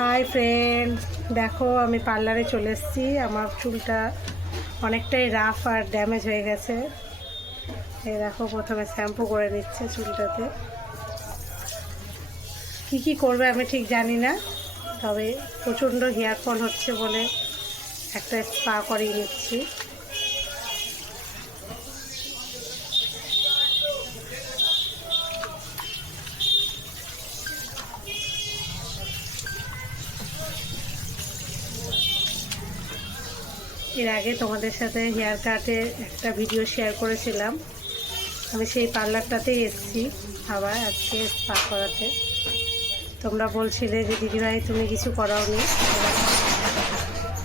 Hi friend, দেখো আমি পার্লারে চলে এসেছি। আমার চুলটা অনেকটাই রাফ আর ড্যামেজ হয়ে গেছে। এই দেখো, প্রথমে শ্যাম্পু করে নিচ্ছে চুলটাতে। কি করবে আমি ঠিক জানি না, তবে প্রচণ্ড হেয়ার ফল হচ্ছে বলে একটা স্পা করিয়ে নিচ্ছি। এর আগে তোমাদের সাথে হেয়ার কাটের একটা ভিডিও শেয়ার করেছিলাম। আমি সেই পার্লারটাতেই এসেছি আবার আজকে স্পা করাতে। তোমরা বলছিলে যে দিদিভাই তুমি কিছু করাওনি।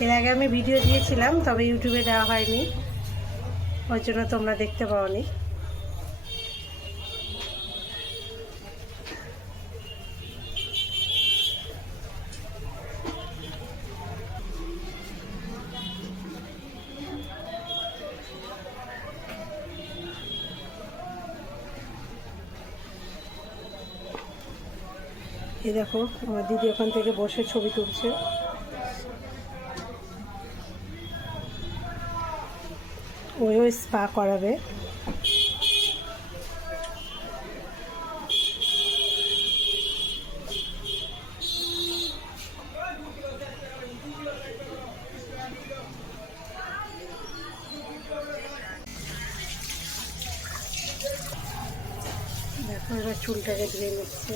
এর আগে আমি ভিডিও দিয়েছিলাম, তবে ইউটিউবে দেওয়া হয়নি, ওই জন্য তোমরা দেখতে পাওনি। এই দেখো, আমার দিদি ওখান থেকে বসে ছবি তুলছে। ওই স্পা করাবে। দেখো, এবার চুলটাকে ধুয়ে নিচ্ছে।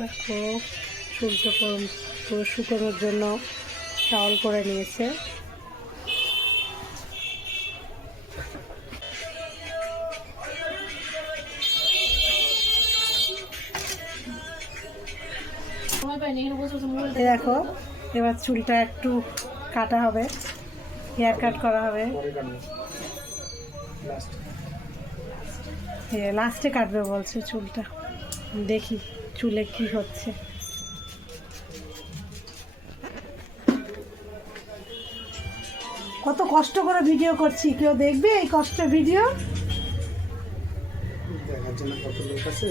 দেখো, চুলটা পুরো শুকানোর জন্য টাওয়াল করে নিয়েছে। দেখো, এবার চুলটা একটু কাটা হবে, হেয়ার কাট করা হবে। লাস্টে কাটবে বলছে চুলটা। দেখি চুলে কি হচ্ছে। কত কষ্ট করে ভিডিও করছি, কেউ দেখবে এই কষ্টের ভিডিও? দেখার জন্য কত লোক আছে।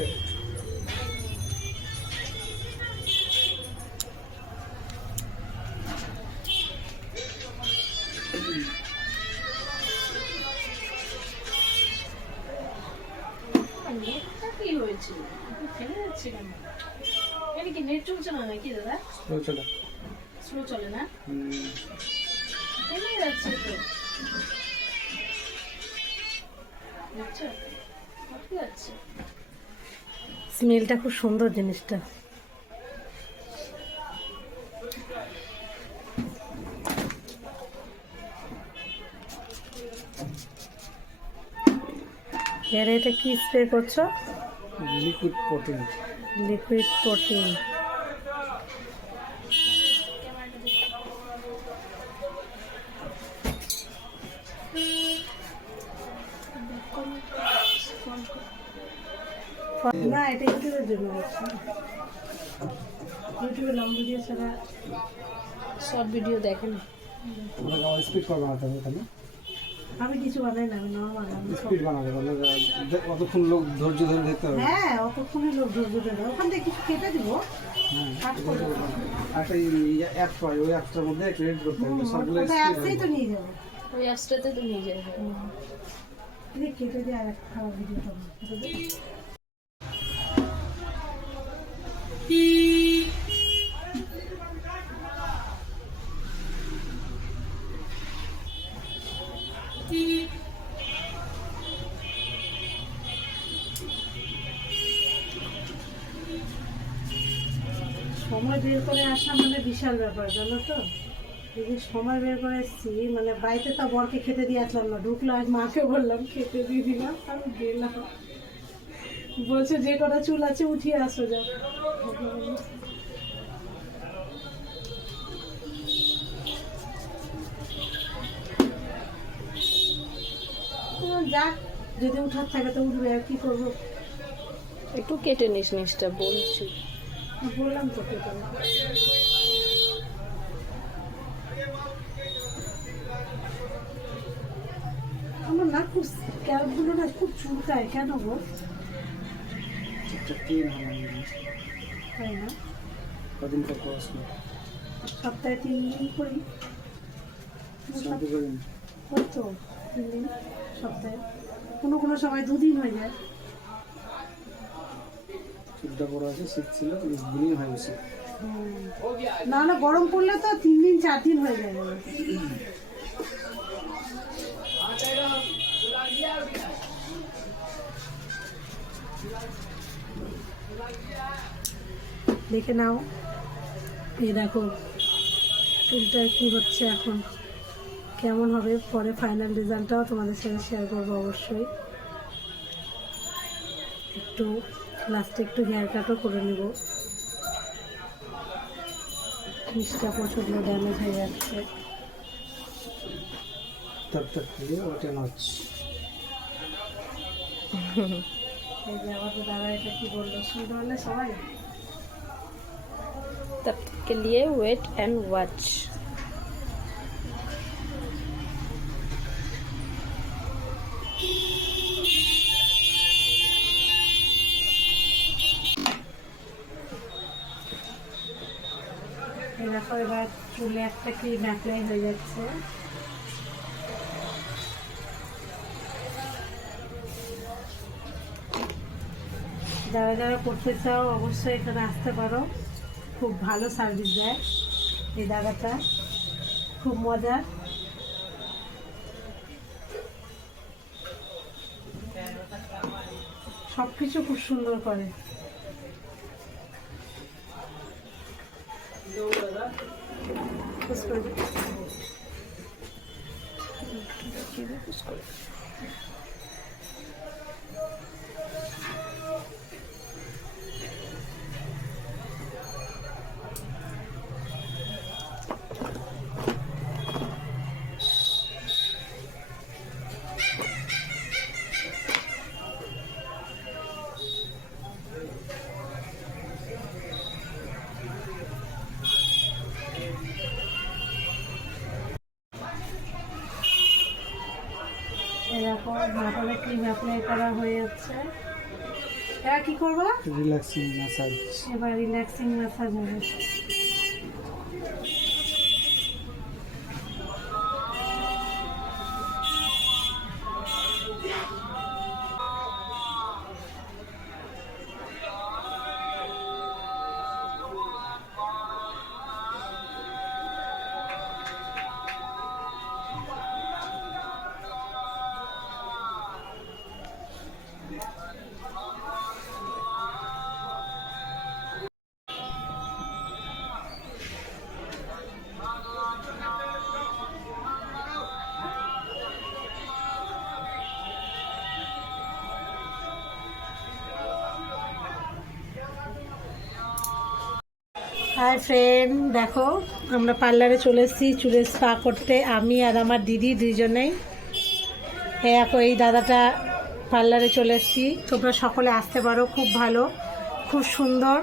কি হয়েছে? ফেলে যাচ্ছে কেন? এটা কি নেট চলছে না নাকি দাদা? স্লো চলে না? ফেলে যাচ্ছে তো। আচ্ছা, কত যাচ্ছে? স্মেলটা খুব সুন্দর জিনিসটা। এর এটা কি স্প্রে করছো? Liquid protein. Liquid protein. না, এটা ইউটিউবের জন্য হচ্ছে। ইউটিউবে লং ভিডিও ছাড়া শর্ট ভিডিও দেখেন। স্পিড করে বানাতে হবে তাহলে। আমি কিছু বানাই না, আমি নর্মাল। স্পিড বানাতে হবে, অতক্ষণ লোক ধৈর্য ধরে দেখতে হবে। হ্যাঁ, অতক্ষণই লোক ধৈর্য ধরে। ওখান থেকে কিছু কেটে দিব। একটা অ্যাপ পাই, ওই অ্যাপটার মধ্যে ক্রিয়েট করতে হবে সবগুলো। ওটা অ্যাপসেই তো নিয়ে যাবো। ওই অ্যাপসটাতে তো নিয়ে যাবে। কেটে দিয়ে আর একটা ভিডিও করবো। সময় বের করে আসা মানে বিশাল ব্যাপার, জানো তো। এই যে সময় বের করে এসেছি, মানে বাড়িতে তো বরকে খেতে দিয়ে আসলাম না, ঢুকলো আজ মাকে বললাম খেতে দিয়ে দিলাম, আমি গেলাম। বলছে যে কটা চুল আছে উঠিয়ে আসো, যাও। যাক, যদি উঠার থাকে তো উঠবে, আর কি করবো। একটু কেটে নিস নিচটা বলছি। বললাম তো কেটে। হেয়ারগুলো না খুব চুলকায়, কেন গো? ঠিকঠাক ক্লিন হয় না। তাই না? কদিন পর করস না, সপ্তাহে 3 দিন করি। শান্তি করি না। ওই তো 3 দিন সপ্তাহে, কোনো কোনো সময় 2 দিন হয়ে যায়। চুলটা বড় আছে, শীত ছিল, 20 দিনই হয়ে গেছে। না না, গরম পড়লে তো 3 দিন 4 দিন হয়ে যায়। দেখে নাও, এই দেখো চুলটা কি হচ্ছে এখন, কেমন হবে পরে ফাইনাল রেজাল্টটাও তোমাদের সাথে শেয়ার করবো অবশ্যই। একটু লাস্টে একটু হেয়ার কাটও করে নেব, জিনিসটা প্রচণ্ড ড্যামেজ হয়ে যাচ্ছে। তব তক দিয়ে ওটা নচ। এই যে আমাদের দাদা এটা কি বললো, শুনতে পারলে সবাই? तब तक के लिए वेट एंड वॉच। এই দেখো এবার চুলে একটা ক্রিম অ্যাপ্লাই হয়ে যাচ্ছে। যারা যারা করতে চাও অবশ্যই এখানে আসতে পারো, খুব ভালো সার্ভিস দেয় এই দাদাটা, খুব মজার। সব কিছু খুব সুন্দর করে। এরকম মাথাতে ক্রিম অ্যাপ্লাই করা হয়ে যাচ্ছে। এবার কি করবো? Relaxing massage. এবার রিল্যাক্সিং ম্যাসাজ হবে। হাই ফ্রেন্ড, দেখো আমরা পার্লারে চলে এসেছি চুলের স্পা করতে, আমি আর আমার দিদি দুইজনেই। দেখো এই দাদাটা পার্লারে চলে এসেছি, তোমরা সকলে আসতে পারো, খুব ভালো, খুব সুন্দর।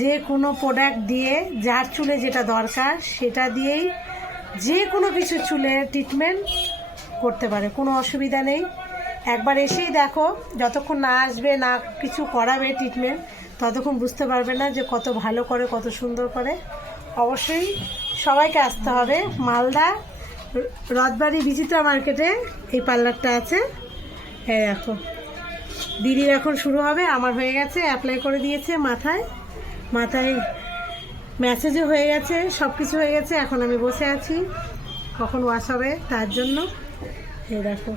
যে কোনো প্রোডাক্ট দিয়ে যার চুলে যেটা দরকার সেটা দিয়েই যে কোনো কিছু চুলে ট্রিটমেন্ট করতে পারে, কোনো অসুবিধা নেই। একবার এসেই দেখো, যতক্ষণ না আসবে না কিছু করাবে ট্রিটমেন্ট, ততক্ষণ বুঝতে পারবে না যে কত ভালো করে, কত সুন্দর করে। অবশ্যই সবাইকে আসতে হবে। মালদা রথবাড়ি বিচিত্রা মার্কেটে এই পার্লারটা আছে। হ্যাঁ দেখো, দিদির এখন শুরু হবে, আমার হয়ে গেছে, অ্যাপ্লাই করে দিয়েছে মাথায়, মাথায় ম্যাসেজও হয়ে গেছে, সব কিছু হয়ে গেছে। এখন আমি বসে আছি কখন ওয়াশ হবে তার জন্য। এই দেখো,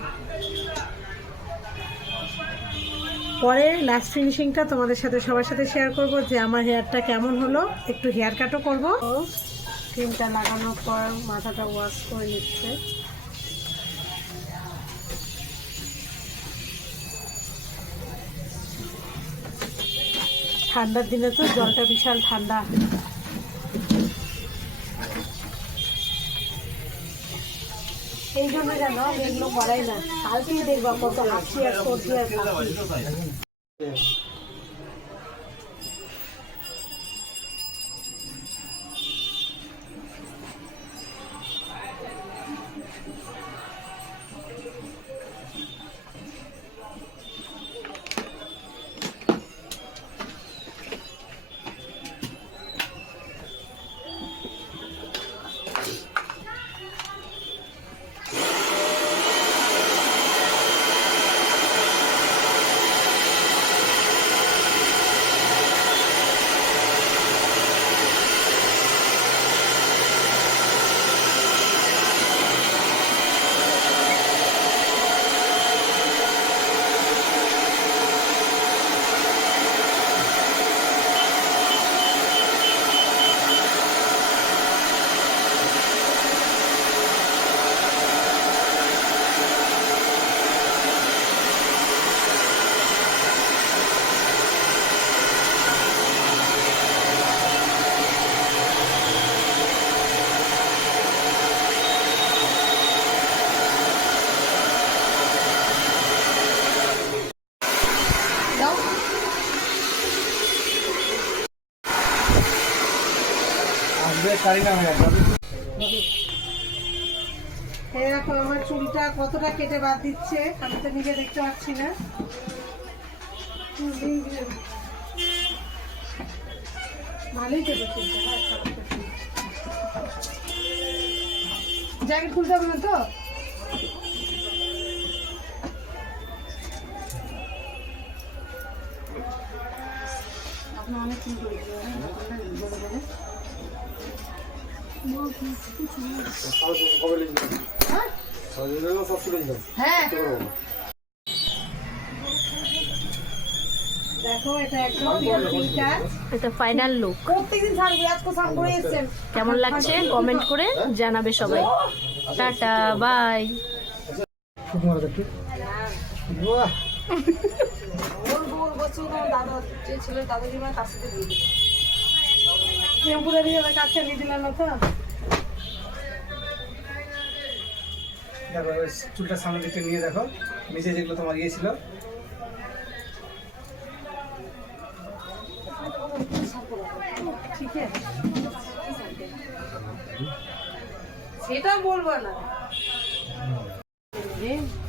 পরে লাস্ট ফিনিশিংটা তোমাদের সাথে সবার সাথে শেয়ার করব যে আমার হেয়ারটা কেমন হলো। একটু হেয়ার কাটও করবো। ক্রিমটা লাগানোর পর মাথাটা ওয়াশ করে নিচ্ছে। ঠান্ডার দিনে তো জলটা বিশাল ঠান্ডা। এই জন্য জানো আমি এগুলো করাই না, কালকেই দেখবা কত হাসি আর সর্দি আর কাশি। কারিনা হয়ে গেছে। এই দেখো আমার চুলটা কতটা কেটে বাদ দিচ্ছে, আমি তো নিজে দেখতে পাচ্ছি না। ভালোই কেটে চুলটা, জ্যাকেট খুলতে হবে না তো? আপনার অনেক চুল করে কবে লিখবেন? হ্যাঁ সব শুনে দিলাম। হ্যাঁ দেখো এটা একদম পিঙ্কার। এটা ফাইনাল লুক। প্রত্যেকদিন থাকবে, আজকে স্নান করে এসেছেন। কেমন লাগছে কমেন্ট করে জানাবে সবাই। Tata bye. শুধু মারা দেখি। বাহ, টেম্পোরারি ওরা কাছে নিয়ে দিলাম না তো। দেখো এবার চুলটা সামনের দিকে নিয়ে দেখো, নিচে যেগুলো তোমার ইয়ে ছিল। ঠিক আছে সেটা বলবো না।